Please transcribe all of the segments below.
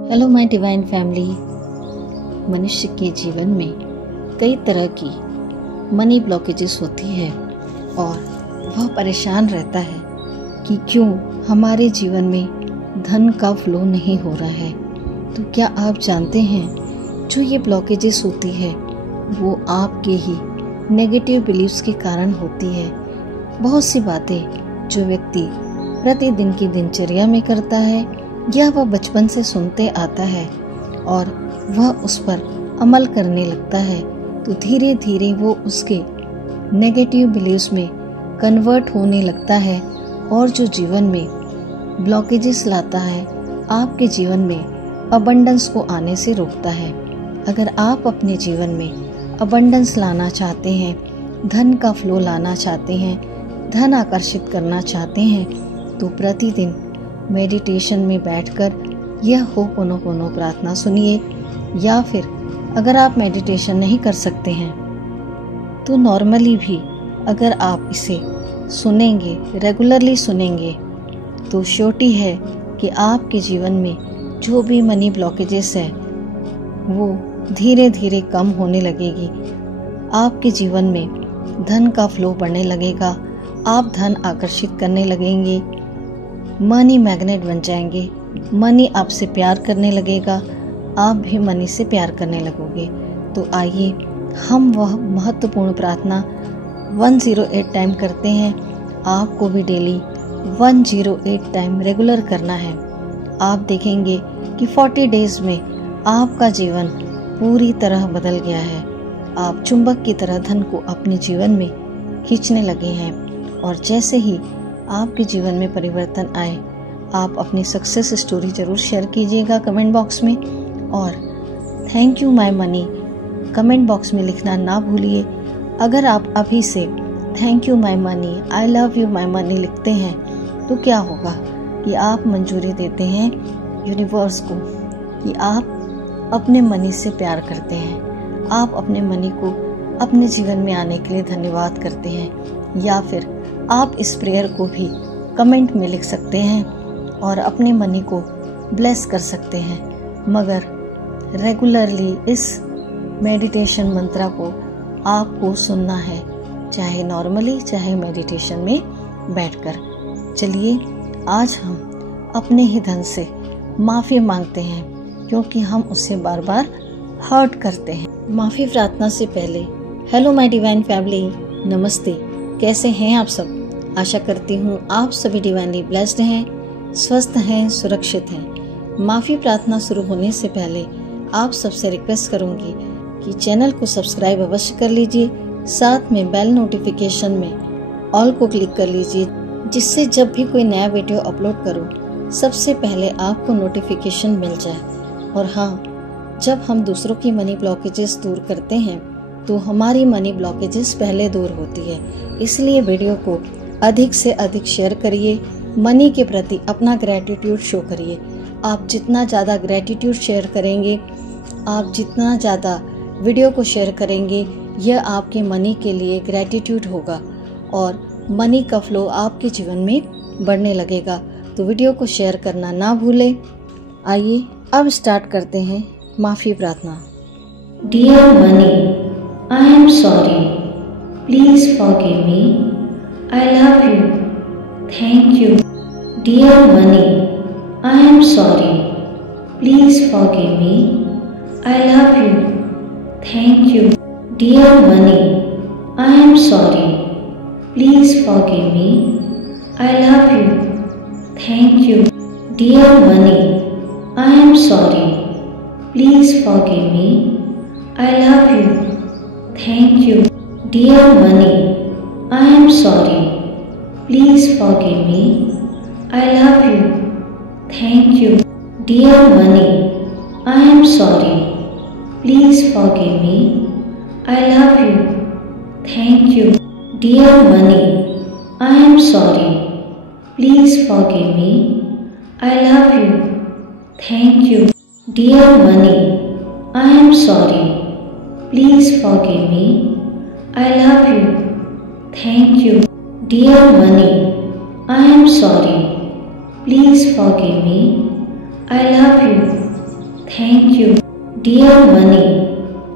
Hello my divine family. मनुष्य के जीवन में कई तरह की मनी ब्लॉकेजेस होती है और वह परेशान रहता है कि क्यों हमारे जीवन में धन का फ्लो नहीं हो रहा है। तो क्या आप जानते हैं जो ये ब्लॉकेजेस होती है वो आपके ही नेगेटिव बिलीव्स के कारण होती है। बहुत सी बातें जो व्यक्ति प्रतिदिन की दिनचर्या में करता है या वह बचपन से सुनते आता है और वह उस पर अमल करने लगता है तो धीरे धीरे वो उसके नेगेटिव बिलीव्स में कन्वर्ट होने लगता है और जो जीवन में ब्लॉकेजेस लाता है, आपके जीवन में अबंडेंस को आने से रोकता है। अगर आप अपने जीवन में अबंडेंस लाना चाहते हैं, धन का फ्लो लाना चाहते हैं, धन आकर्षित करना चाहते हैं तो प्रतिदिन मेडिटेशन में बैठकर यह होपोनोपोनो प्रार्थना सुनिए, या फिर अगर आप मेडिटेशन नहीं कर सकते हैं तो नॉर्मली भी अगर आप इसे सुनेंगे, रेगुलरली सुनेंगे तो श्योरिटी है कि आपके जीवन में जो भी मनी ब्लॉकेजेस है वो धीरे धीरे कम होने लगेगी। आपके जीवन में धन का फ्लो बढ़ने लगेगा, आप धन आकर्षित करने लगेंगे, मनी मैग्नेट बन जाएंगे, मनी आपसे प्यार करने लगेगा, आप भी मनी से प्यार करने लगोगे। तो आइए हम वह महत्वपूर्ण प्रार्थना 108 टाइम करते हैं। आपको भी डेली 108 टाइम रेगुलर करना है। आप देखेंगे कि 40 डेज में आपका जीवन पूरी तरह बदल गया है। आप चुंबक की तरह धन को अपने जीवन में खींचने लगे हैं और जैसे ही आपके जीवन में परिवर्तन आए, आप अपनी सक्सेस स्टोरी जरूर शेयर कीजिएगा कमेंट बॉक्स में। और thank you my money comment box में लिखना ना भूलिए। अगर आप अभी से thank you my money, I love you my money लिखते हैं तो क्या होगा कि आप मंजूरी देते हैं यूनिवर्स को कि आप अपने मनी से प्यार करते हैं, आप अपने मनी को अपने जीवन में आने के लिए धन्यवाद करते हैं। या फिर आप इस प्रेयर को भी कमेंट में लिख सकते हैं और अपने मनी को ब्लेस कर सकते हैं। मगर रेगुलरली इस मेडिटेशन मंत्रा को आपको सुनना है, चाहे नॉर्मली चाहे मेडिटेशन में बैठकर। चलिए आज हम अपने ही धन से माफ़ी मांगते हैं क्योंकि हम उससे बार बार हर्ट करते हैं। माफ़ी प्रार्थना से पहले हेलो माय डिवाइन फैमिली, नमस्ते। कैसे हैं आप सब? आशा करती हूँ आप सभी डिवाइनली ब्लेस्ड हैं, स्वस्थ हैं, सुरक्षित हैं। माफ़ी प्रार्थना शुरू होने से पहले आप सबसे रिक्वेस्ट करूंगी कि चैनल को सब्सक्राइब अवश्य कर लीजिए, साथ में बेल नोटिफिकेशन में ऑल को क्लिक कर लीजिए, जिससे जब भी कोई नया वीडियो अपलोड करूं सबसे पहले आपको नोटिफिकेशन मिल जाए। और हाँ, जब हम दूसरों की मनी ब्लॉकेजेस दूर करते हैं तो हमारी मनी ब्लॉकेजेस पहले दूर होती है। इसलिए वीडियो को अधिक से अधिक शेयर करिए, मनी के प्रति अपना ग्रैटिट्यूड शो करिए। आप जितना ज़्यादा ग्रैटिट्यूड शेयर करेंगे, आप जितना ज़्यादा वीडियो को शेयर करेंगे, यह आपके मनी के लिए ग्रैटिट्यूड होगा और मनी का फ्लो आपके जीवन में बढ़ने लगेगा। तो वीडियो को शेयर करना ना भूलें। आइए अब स्टार्ट करते हैं माफ़ी प्रार्थना। Dear Mani, I am sorry, please forgive me, I love you. Thank you. Dear money, I am sorry. Please forgive me. I love you. Thank you. Dear money, I am sorry. Please forgive me. I love you. Thank you. Dear money, I am sorry. Please forgive me. I love you. Thank you. Dear money, I am sorry. Please forgive me. I love you. Thank you. Dear money, I am sorry. Please forgive me. I love you. Thank you. Dear money, I am sorry. Please forgive me. I love you. Thank you. Dear money, I am sorry. Please forgive me. I love you. Thank you. Dear money, I am sorry. Please forgive me. I love you. Thank you. Dear money,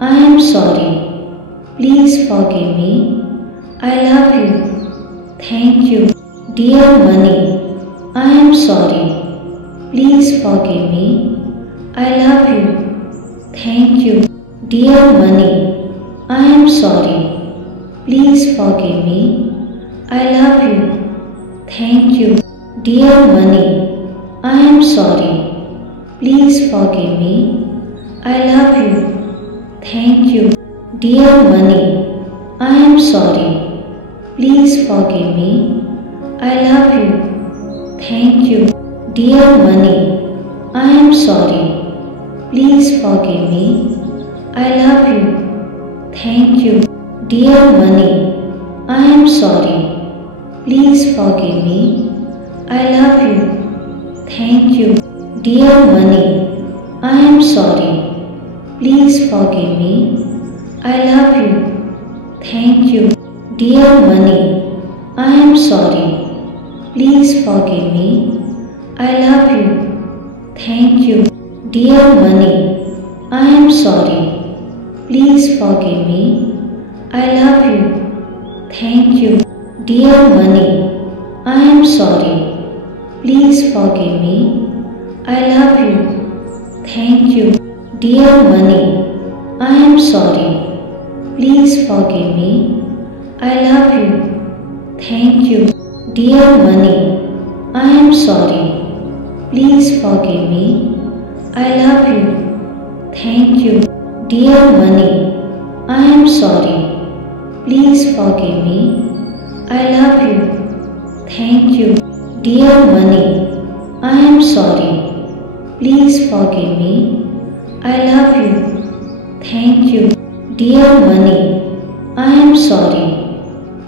I am sorry. Please forgive me. I love you. Thank you. Dear money, I am sorry. Please forgive me. I love you. Thank you. Dear money, I am sorry. Please forgive me. I love you. Thank you. Dear money, I am sorry. Please forgive me. I love you. Thank you. Dear money, I am sorry. Please forgive me. I love you. Thank you. Dear money, I am sorry. Please forgive me. I love you. Thank you. Dear money, I am sorry. Please forgive me. I love you. Thank you. Dear money, I am sorry. Please forgive me. I love you. Thank you. Dear money, I am sorry. Please forgive me. I love you. Thank you. Dear money, I am sorry. Please forgive me. I love you. Thank you. Dear money, I am sorry. Please forgive me. I love you. Thank you. Dear money, I am sorry. Please forgive me. I love you. Thank you. Dear money, I am sorry. Please forgive me. I love you. Thank you. Dear money, I am sorry. Please forgive me. I love you. Thank you. Dear money, I am sorry. Please forgive me. I love you. Thank you. Dear money, I am sorry.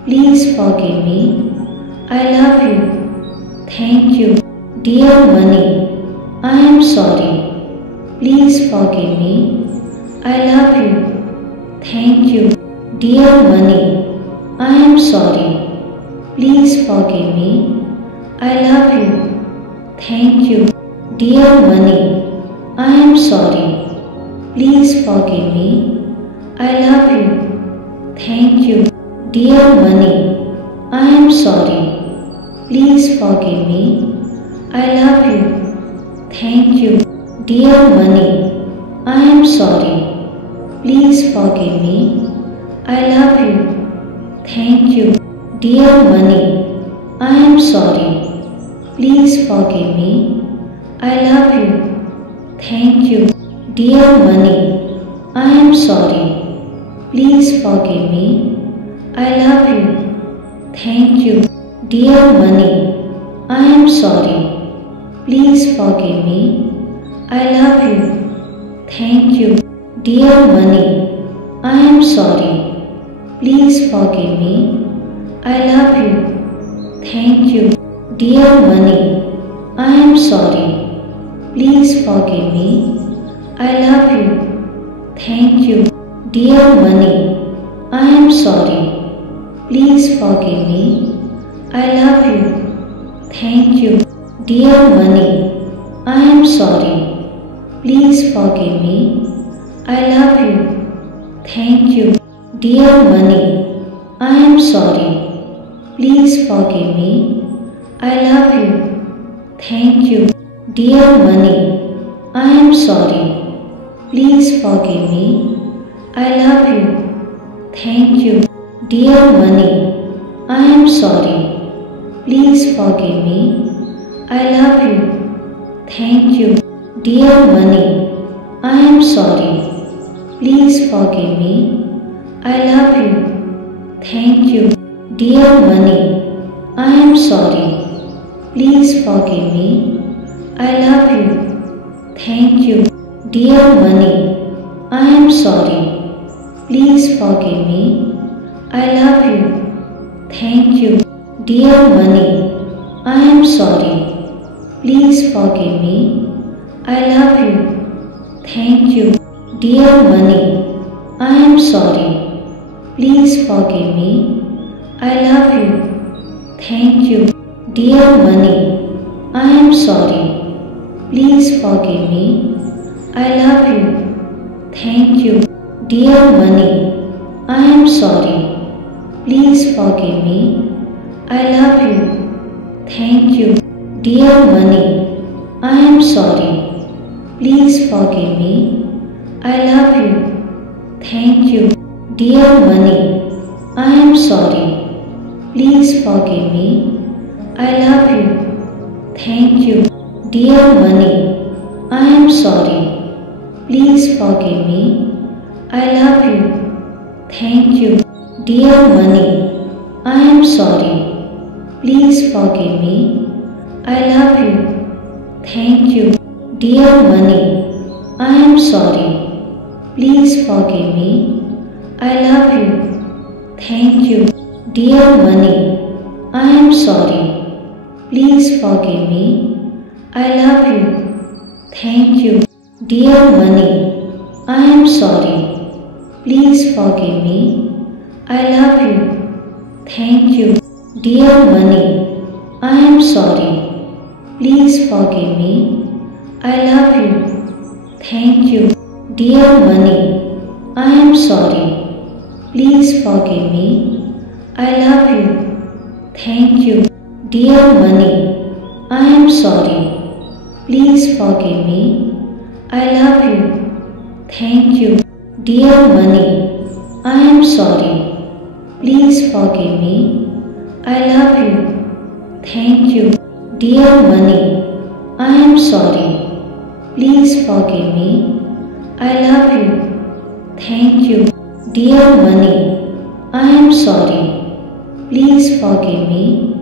Please forgive me. I love you. Thank you. Dear money, I am sorry. Please forgive me. I love you. Thank you. Dear money, I am sorry. Please forgive me. I love you. Thank you. Dear money, I am sorry. Please forgive me. I love you. Thank you. Dear money, I am sorry. Please forgive me. I love you. Thank you. Dear money, I am sorry. Please forgive me. I love you. Thank you. Dear money, I am sorry. Please forgive me. I love you. Thank you. Dear money, I am sorry. Please forgive me. I love you. Thank you. Dear money, I am sorry. Please forgive me. I love you. Thank you. Dear money, I am sorry. Please forgive me. I love you. Thank you. Dear money, I am sorry. Please forgive me. I love you. Thank you. Dear money, I am sorry. Please forgive me. I love you. Thank you. Dear money, I am sorry. Please forgive me. I love you. Thank you. Dear money, I am sorry. Please forgive me. I love you. Thank you. Dear money, I am sorry. Please forgive me. I love you. Thank you. Dear money, I am sorry. Please forgive me. I love you. Thank you. Dear money, I am sorry. Please forgive me. I love you. Thank you. Dear money, I am sorry. Please forgive me. I love you. Thank you. Dear money, I am sorry. Please forgive me. I love you. Thank you. Dear money, I am sorry. Please forgive me. I love you. Thank you. Dear money, I am sorry. Please forgive me. I love you. Thank you. Dear money, I am sorry. Please forgive me. I love you. Thank you. Dear money, I am sorry. Please forgive me. I love you. Thank you. Dear money, I am sorry. Please forgive me. I love you. Thank you. Dear money, I am sorry. Please forgive me. I love you. Thank you. Dear money, I am sorry. Please forgive me. I love you. Thank you. Dear money, I am sorry. Please forgive me. I love you. Thank you. Dear money, I am sorry. Please forgive me. I love you. Thank you. Dear money, I am sorry. Please forgive me. I love you. Thank you. Dear money, I am sorry. Please forgive me. I love you. Thank you. Dear money, I am sorry. Please forgive me. I love you. Thank you. Dear money, I am sorry. Please forgive me. I love you. Thank you. Dear money, I am sorry. Please forgive me. I love you. Thank you. Dear money, I am sorry. Please forgive me. I love you. Thank you. Dear money, I am sorry. Please forgive me. I love you. Thank you. Dear money, I am sorry. Please forgive me.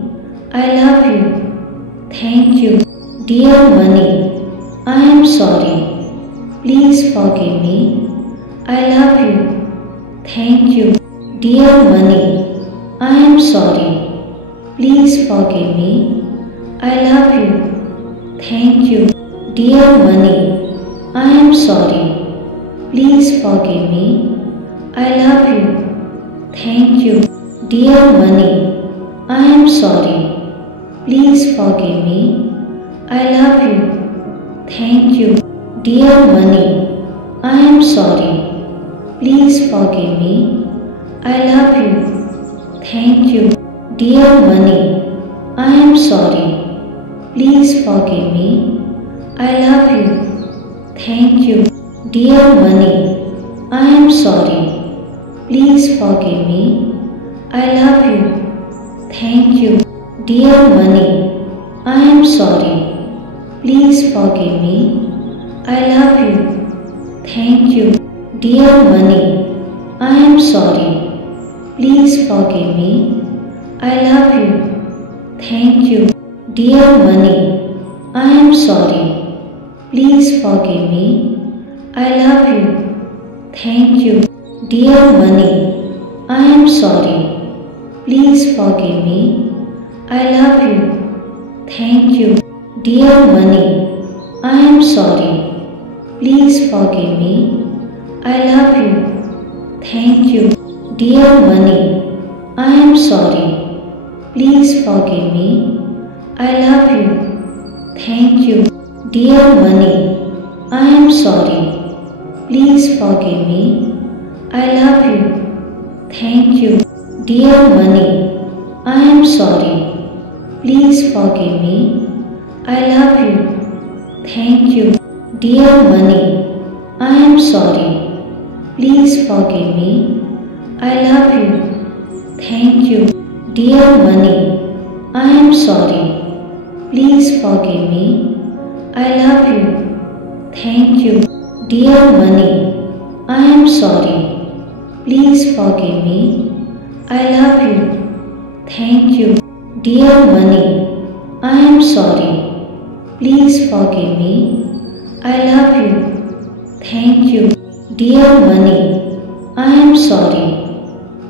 I love you. Thank you. Dear money, I am sorry. Please forgive me. I love you. Thank you. Dear money, I am sorry. Please forgive me. I love you. Thank you. Dear money, I am sorry. Please forgive me. I love you. Thank you. Dear money, I am sorry. Please forgive me. I love you. Thank you. Dear money, I am sorry. Please forgive me. I love you. Thank you. Dear money, I am sorry. Please forgive me. I love you. Thank you. Dear money, I am sorry. Please forgive me. I love you. Thank you. Dear money, I am sorry. Please forgive me. I love you. Thank you. Dear money, I am sorry. Please forgive me. I love you. Thank you. Dear money, I am sorry. Please forgive me. I love you. Thank you. Dear money, I am sorry. Please forgive me. I love you. Thank you. Dear money, I am sorry. Please forgive me. I love you. Thank you. Dear money, I am sorry. Please forgive me. I love you. Thank you. Dear money, I am sorry. Please forgive me. I love you. Thank you. Dear money, I am sorry. Please forgive me. I love you. Thank you. Dear money, I am sorry. Please forgive me. I love you. Thank you. Dear money, I am sorry. Please forgive me. I love you. Thank you. Dear money, I am sorry. Please forgive me. I love you. Thank you. Dear money, I am sorry. Please forgive me. I love you. Thank you. Dear money, I am sorry.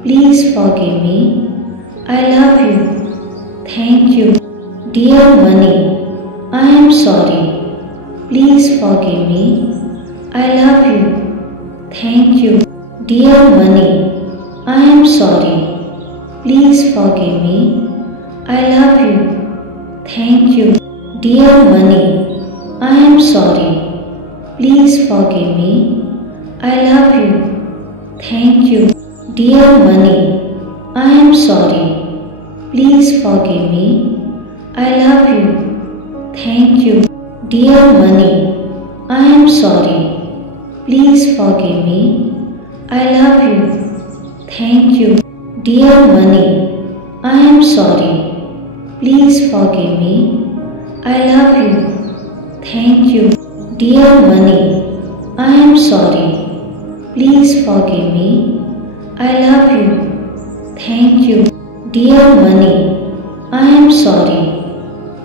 Please forgive me. I love you. Thank you. Dear money, I am sorry. Please forgive me. I love you. Thank you. Dear money, I am sorry. Please forgive me. I love you. Thank you. Dear money, I am sorry. Please forgive me. I love you. Thank you. Dear money, I am sorry. Please forgive me. I love you. Thank you. Dear money, I am sorry. Please forgive me. I love you. Thank you. Dear money, I am sorry. Please forgive me. I love you. Thank you. Dear money, I am sorry. Please forgive me. I love you. Thank you. Dear money, I am sorry.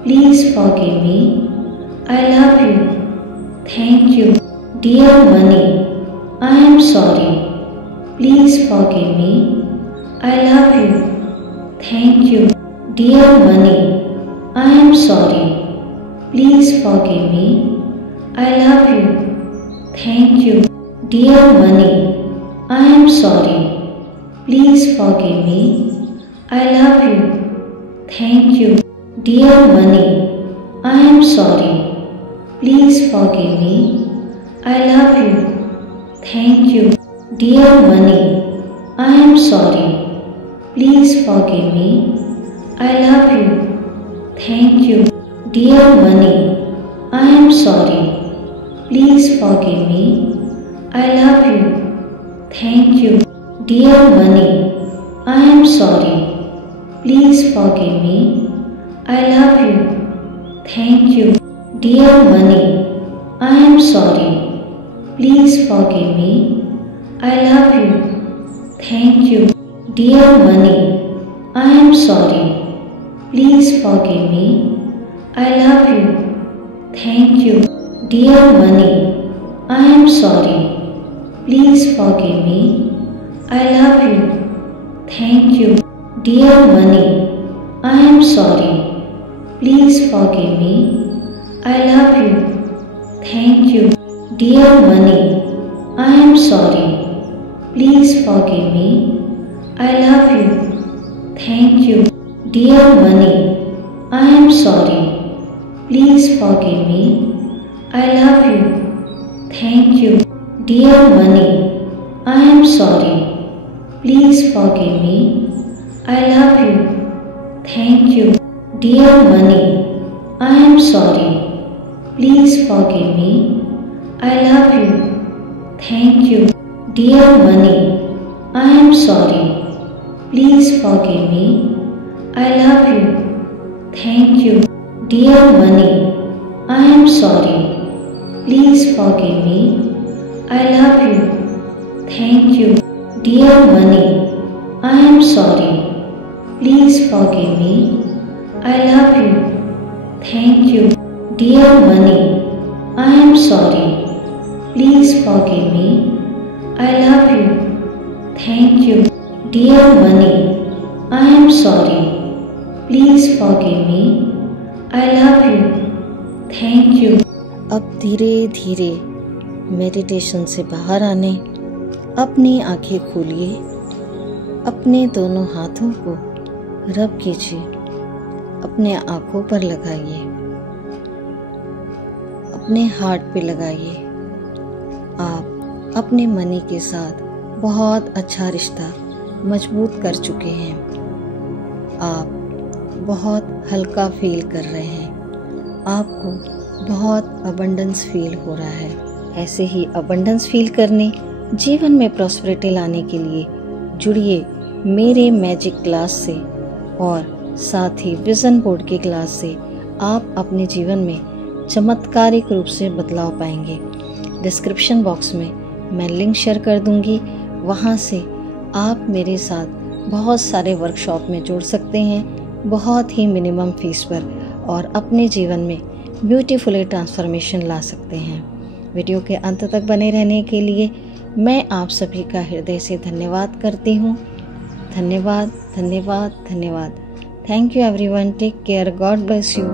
Please forgive me. I love you. Thank you. Dear money, I am sorry. Please forgive me. I love you. Thank you. Dear money, I am sorry. Please forgive me. I love you. Thank you. Dear money, I am sorry. Please forgive me. I love you. Thank you. Dear money, I am sorry. Please forgive me. I love you. Thank you. Dear money, I am sorry. Please forgive me. I love you. Thank you. Dear money, I am sorry. Please forgive me. I love you. Thank you. Dear money, I am sorry. Please forgive me. I love you. Thank you. Dear money, I am sorry. Please forgive me. I love you. Thank you. Dear money, I am sorry. Please forgive me. I love you. Thank you. Dear money, I am sorry. Please forgive me. I love you. Thank you. Dear money, I am sorry. Please forgive me. I love you. Thank you. Dear money, I am sorry. Please forgive me. I love you. Thank you. Dear money, I am sorry. Please forgive me. I love you. Thank you. Dear money, I am sorry. Please forgive me. I love you. Thank you. Dear money, I am sorry. Please forgive me. I love you. Thank you. Dear money, I am sorry. Please forgive me. I love you. Thank you. Dear money, I am sorry. Please forgive me. I love you. Thank you. Dear money, I am sorry. Please forgive me. I love you. Thank you. Dear money, I am sorry. Please forgive me. I love you. Thank you. Dear money, I am sorry. Please forgive me. I love you. Thank you. अब धीरे धीरे meditation से बाहर आने अपनी आंखें खोलिए। अपने दोनों हाथों को रब कीजिए, अपने आंखों पर लगाइए, अपने हार्ट पे लगाइए। आप अपने मनी के साथ बहुत अच्छा रिश्ता मजबूत कर चुके हैं। आप बहुत हल्का फील कर रहे हैं। आपको बहुत अबंडेंस फील हो रहा है। ऐसे ही अबंडेंस फील करने, जीवन में प्रॉस्पेरिटी लाने के लिए जुड़िए मेरे मैजिक क्लास से और साथ ही विजन बोर्ड की क्लास से। आप अपने जीवन में चमत्कारिक रूप से बदलाव पाएंगे। डिस्क्रिप्शन बॉक्स में मैं लिंक शेयर कर दूंगी, वहां से आप मेरे साथ बहुत सारे वर्कशॉप में जुड़ सकते हैं बहुत ही मिनिमम फीस पर और अपने जीवन में ब्यूटीफुली ट्रांसफॉर्मेशन ला सकते हैं। वीडियो के अंत तक बने रहने के लिए मैं आप सभी का हृदय से धन्यवाद करती हूँ। धन्यवाद, धन्यवाद, धन्यवाद। Thank you everyone. Take care. God bless you.